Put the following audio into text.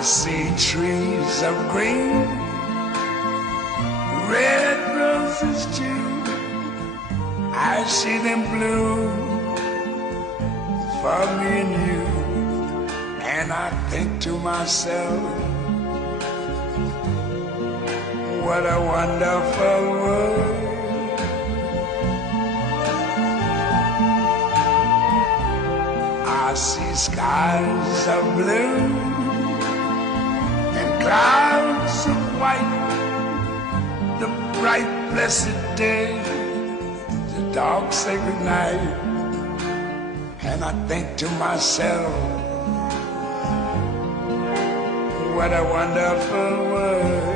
I see trees of green, red roses too. I see them bloom for me and you. And I think to myself, what a wonderful world. I see skies of blue and clouds of white, the bright blessed day, the dark sacred night. And I think to myself, what a wonderful world.